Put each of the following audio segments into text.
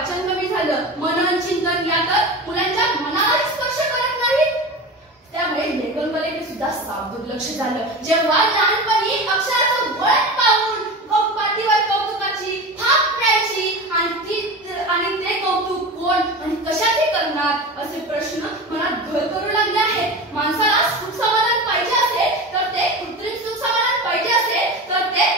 वाचन कमी झालं, मनन चिंतन या तर मुलांच्या मनालाही स्पर्श करत नाहीत. त्यामुळे लेखनकलेकडे सुद्धा साफ दुर्लक्ष झालं. जेव्हा लहानपणी अक्षराचं वळण पाहून पाठीवर कौतुकाची थाप पडायची आणि ते कौतुक कोण आणि कशाचे करणार असे प्रश्न मनात घर करू लागले आहेत. माणसाला सुख समाधान पाहिजे असेल तर ते कृत्रिम सुख समाधान पाहिजे असेल तर ते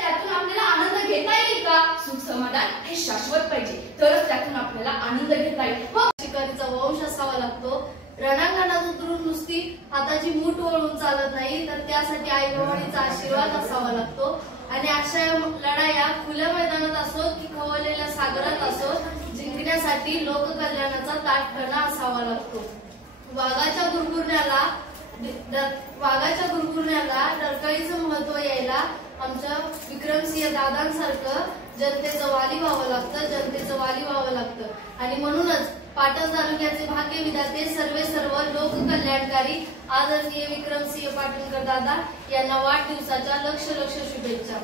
त्यातून आपल्याला आनंद घेता येईल का? सुख समाधान हे शाश्वत पाहिजे, तरच त्यातून आपल्याला आनंद घेता येईल. शिकारीचा वंश असावा लागतो. रणांगणात उतरून नुसती हाताची मूठ वळून चालत नाही, तर त्यासाठी आई बाबांचा आशीर्वाद असावा लागतो. आणि अशा लढाया खुल्या मैदानात असो की खवळलेल्या सागरात असो, जिंकण्यासाठी लोककल्याणाचा ताठपणा असावा लागतो. वाघाच्या गुरगुरण्याला डरकाळीचं महत्व यायला आमच्या विक्रमसिंह दादांसारखं जनतेचं वाली व्हावं लागतं. आणि म्हणूनच पाटण तालुक्याचे भाग्य विधाते सर्व लोककल्याणकारी आदरणीय विक्रमसिंह पाटणकर दादा यांना वाढदिवसाच्या लक्ष शुभेच्छा.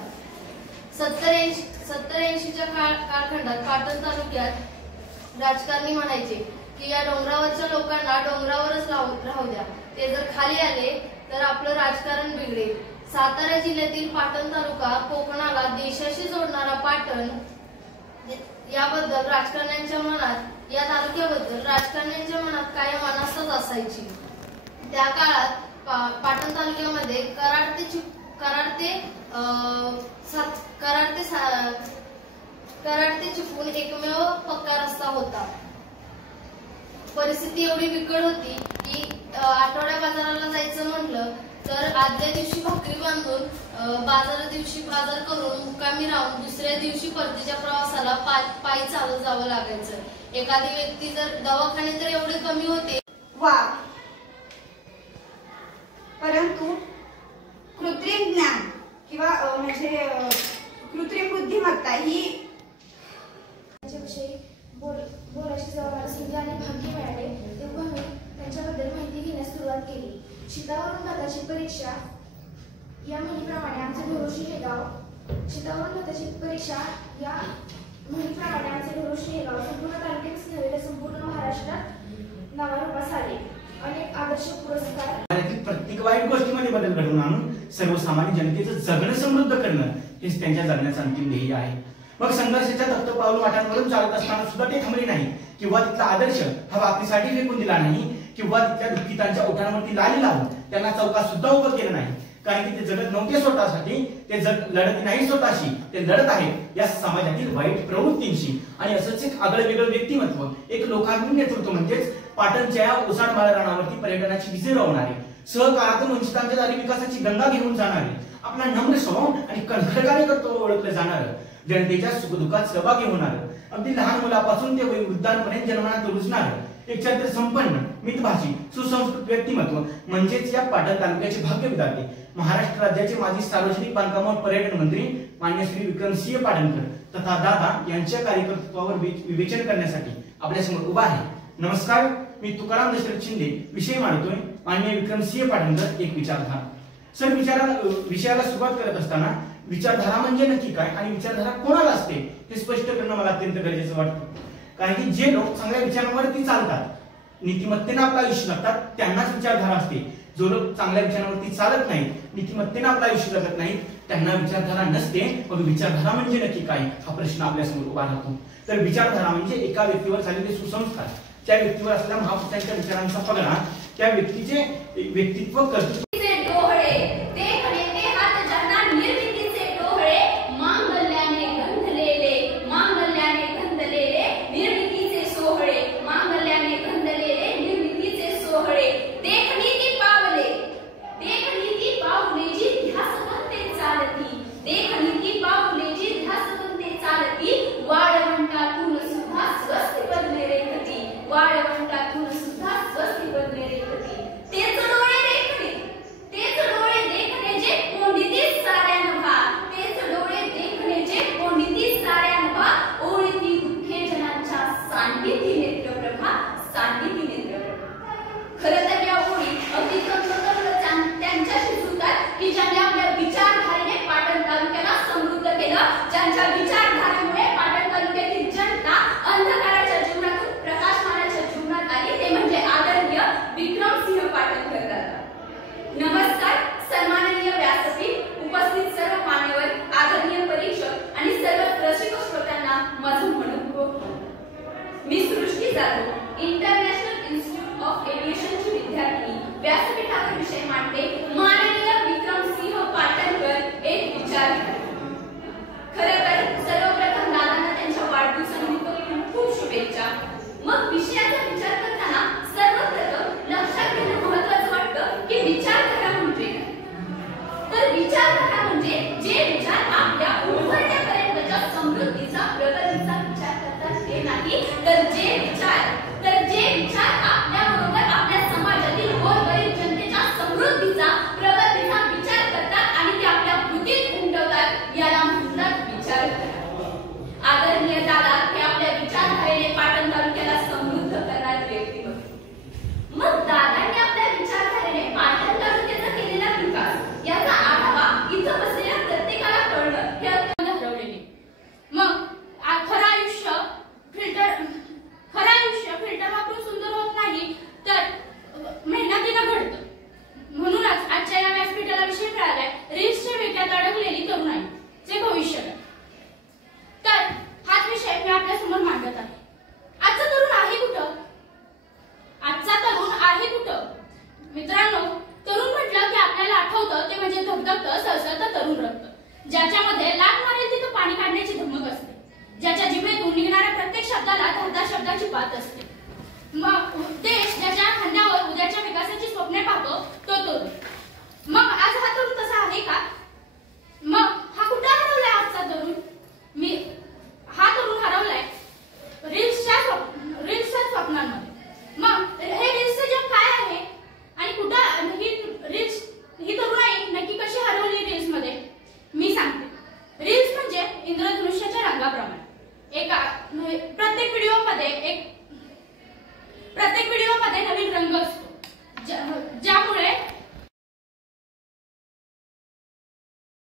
70-80च्या कालखंडात पाटण तालुक्यात राजकारणी म्हणायचे की या डोंगरावरच्या लोकांना डोंगरावरच राहू द्या, ते जर खाली आले तर आपलं राजकारण बिघडेल. सातारा जिल्ह्यातील पाटण तालुका कोकणाला देशाशी जोडणारा पाटण याबद्दल या तालुक्याबद्दल राजकारण्यांच्या मनात कायम अनास्थाच असायची. त्या काळात पाटण तालुक्यामध्ये कराड ते चिपळूण एकमेव पक्का रस्ता होता. परिस्थिती एवढी बिकट होती की आठवड्या बाजाराला जायचं म्हणलं तर आदल्या दिवशी भाकरी बांधून दिवशी बाजार करून मुक्कामी राहून दुसऱ्या दिवशी परतीच्या प्रवासाला पायी चालत जावं लागायचं. एखादी व्यक्ती जर दवाखाने तर एवढे कमी होते परंतु कृत्रिम ज्ञान किंवा म्हणजे कृत्रिम बुद्धिमत्ता ही विषयी बोलायची जबाबदारी संधी आणि भाग्य मिळाले तेव्हा मी त्यांच्याबद्दल माहिती घेण्यास सुरुवात केली. शीतावरून भाताची परीक्षा या म्हणीप्रमाणे आमचे ढोरोशी हे गाव संपूर्ण तालुक्यात नव्हे संपूर्ण महाराष्ट्रात नावारूपास आले. अनेक आदर्श पुरस्कार. प्रत्येक वाईट गोष्टीमध्ये बदल घडवून आणून सर्वसामान्य जनतेचं जगणं समृद्ध करणं हेच त्यांच्या जगण्याचं अंतिम ध्येय आहे. मग संघर्षाच्या तप्त पाऊल वाटांवरून चालत असताना सुद्धा ते थांबले नाही किंवा तिथला आदर्श हा वापरीसाठी फेकून दिला नाही किंवा तिथल्या दुःखितांच्या ओठांवरती लाली लावून त्यांना चौकात सुद्धा उभं केलं नाही. कारण की ते जगत नव्हते स्वतःसाठी, ते लढत नाही स्वतःशी, ते लढत आहेत या समाजातील वाईट प्रवृत्तींशी. आणि असंच एक आगळं वेगळं व्यक्तिमत्व, एक लोकांनी नेतृत्व म्हणजेच पाटणच्या ओसाड रानावरती पर्यटनाची विजय रोवणारे, सहकारातून वंचितांच्या दारी विकासाची गंगा घेऊन जाणारे, आपला नम्र स्वभाव आणि कणखर कार्यकर्ते ओळखलं जाणारं, जनतेच्या सुखदुःखात सहभागी होणारं, अगदी लहान मुलापासून ते वृद्धांपर्यंत जन्मनात रुजणारं एक चरित्र संपन्न मितभाषी सुसंस्कृत व्यक्तिमत्व म्हणजेच या पाटण तालुक्याचे भाग्य विधाते महाराष्ट्र राज्याचे माजी सार्वजनिक बांधकाम व पर्यटन मंत्री मान्य श्री विक्रमसिंह पाटणकर तथा दादा यांच्या कार्यकर्तृत्वावर विवेचन करण्यासाठी आपल्यासमोर उभा आहे. नमस्कार, मी तुकाराम दशरथ शिंदे विषय मांडतोय मान्य विक्रमसिंह पाटणकर एक विचारधारा. सर, विषयाला सुरुवात करत असताना विचारधारा म्हणजे नक्की काय आणि विचारधारा कोणाला असते हे स्पष्ट करणं मला अत्यंत गरजेचं वाटतं. कारण की जे लोक चांगल्या विचारांवरती चालतात, नीतिमत्तेने आपलं आयुष्य जगतात, त्यांनाच विचारधारा असते. जो लोक चांगल्या विचारांवरती चालत नाही, नीतिमत्तेने आपलं आयुष्य जगत नाही, त्यांना विचारधारा नसते. मग विचारधारा म्हणजे नक्की काय हा प्रश्न आपल्यासमोर उभा राहतो. तर विचारधारा म्हणजे एका व्यक्तीवर झालेले सुसंस्कार, त्या व्यक्तीवर असलेल्या महापुरुषांच्या विचारांचा पगडा, त्या व्यक्तीचे व्यक्तित्व कर्तृत्व जाधव इंटरनॅशनल इन्स्टिट्यूट ऑफ एव्हिएशनची विद्यार्थी व्यासपीठावर विषय मांडते माननीय विक्रमसिंह पाटणकर एक विचार. खरं तर सर्वप्रथम दादांना त्यांच्या वाढदिवसानिमित्त खूप शुभेच्छा. मग विषयाचा विचार करताना सर्वप्रथम लक्षात घेणं महत्त्वाचं वाटतं की विचारधारा म्हणजे तर विचारधारा म्हणजे जे विचार आपल्या उंबरठ्यापर्यंतच्या समृद्धीचा प्रगतीचा विचार करतात ते नाही, तर जे विचार आपल्याबरोबर आपल्या समाजातील गोरगरीब जनतेच्या समृद्धीचा प्रगतीचा विचार करतात आणि ते आपल्या कृतीत उमटवतात याला म्हणतात विचारधारा. आदरणीय दादा हे आपल्या विचारधारेने पाटण तालुक्याला समृद्ध करणारे व्यक्तिमत्व. मग दादांनी आपल्या विचारधारेने पाटण तालुक्याचा केलेला विकास याचा आढावा इथं बसलेल्या प्रत्येकाला कळणं हे अत्यंत हरवलेले. मग खरं आयुष्य फिल्टर वापरून सुंदर होत नाही, तर मेहनतीनं घडतं. म्हणूनच आजच्या या व्यासपीठाला विषय मिळालाय रील्सच्या वेगात अडकलेली तरुणाईचे भविष्य. तर हाच विषय मी आपल्या समोर मांडत आहे. आजचा तरुण आहे कुठं? मित्रांनो, तरुण म्हटलं की आपल्याला आठवतं ते म्हणजे धगधगतं सळसळतं तरुण रक्त, ज्याच्यामध्ये लाट मारेल तिथं पाणी काढण्याची धमक असते, ज्याच्या जिभेतून निघणाऱ्या प्रत्येक शब्दाला धारदार शब्दाची बात असते. मग देश ज्याच्या खांद्यावर उद्याच्या विकासाची स्वप्ने पाहतो तो तरुण. मग आज हा तरुण तसा आहे का? मग हा कुठं हरवलाय आजचा तरुण? हा तरुण हरवलाय रील्सच्या स्वप्नांमध्ये. मग हे रील्सचं जग काय आहे आणि कुठं ही तरुणाई नक्की कशी हरवली रील्स मध्ये? मी सांगते. रील्स म्हणजे इंद्रधनुष्याच्या रंगाप्रमाणे प्रत्येक व्हिडिओमध्ये नवीन रंग असतो, ज्यामुळे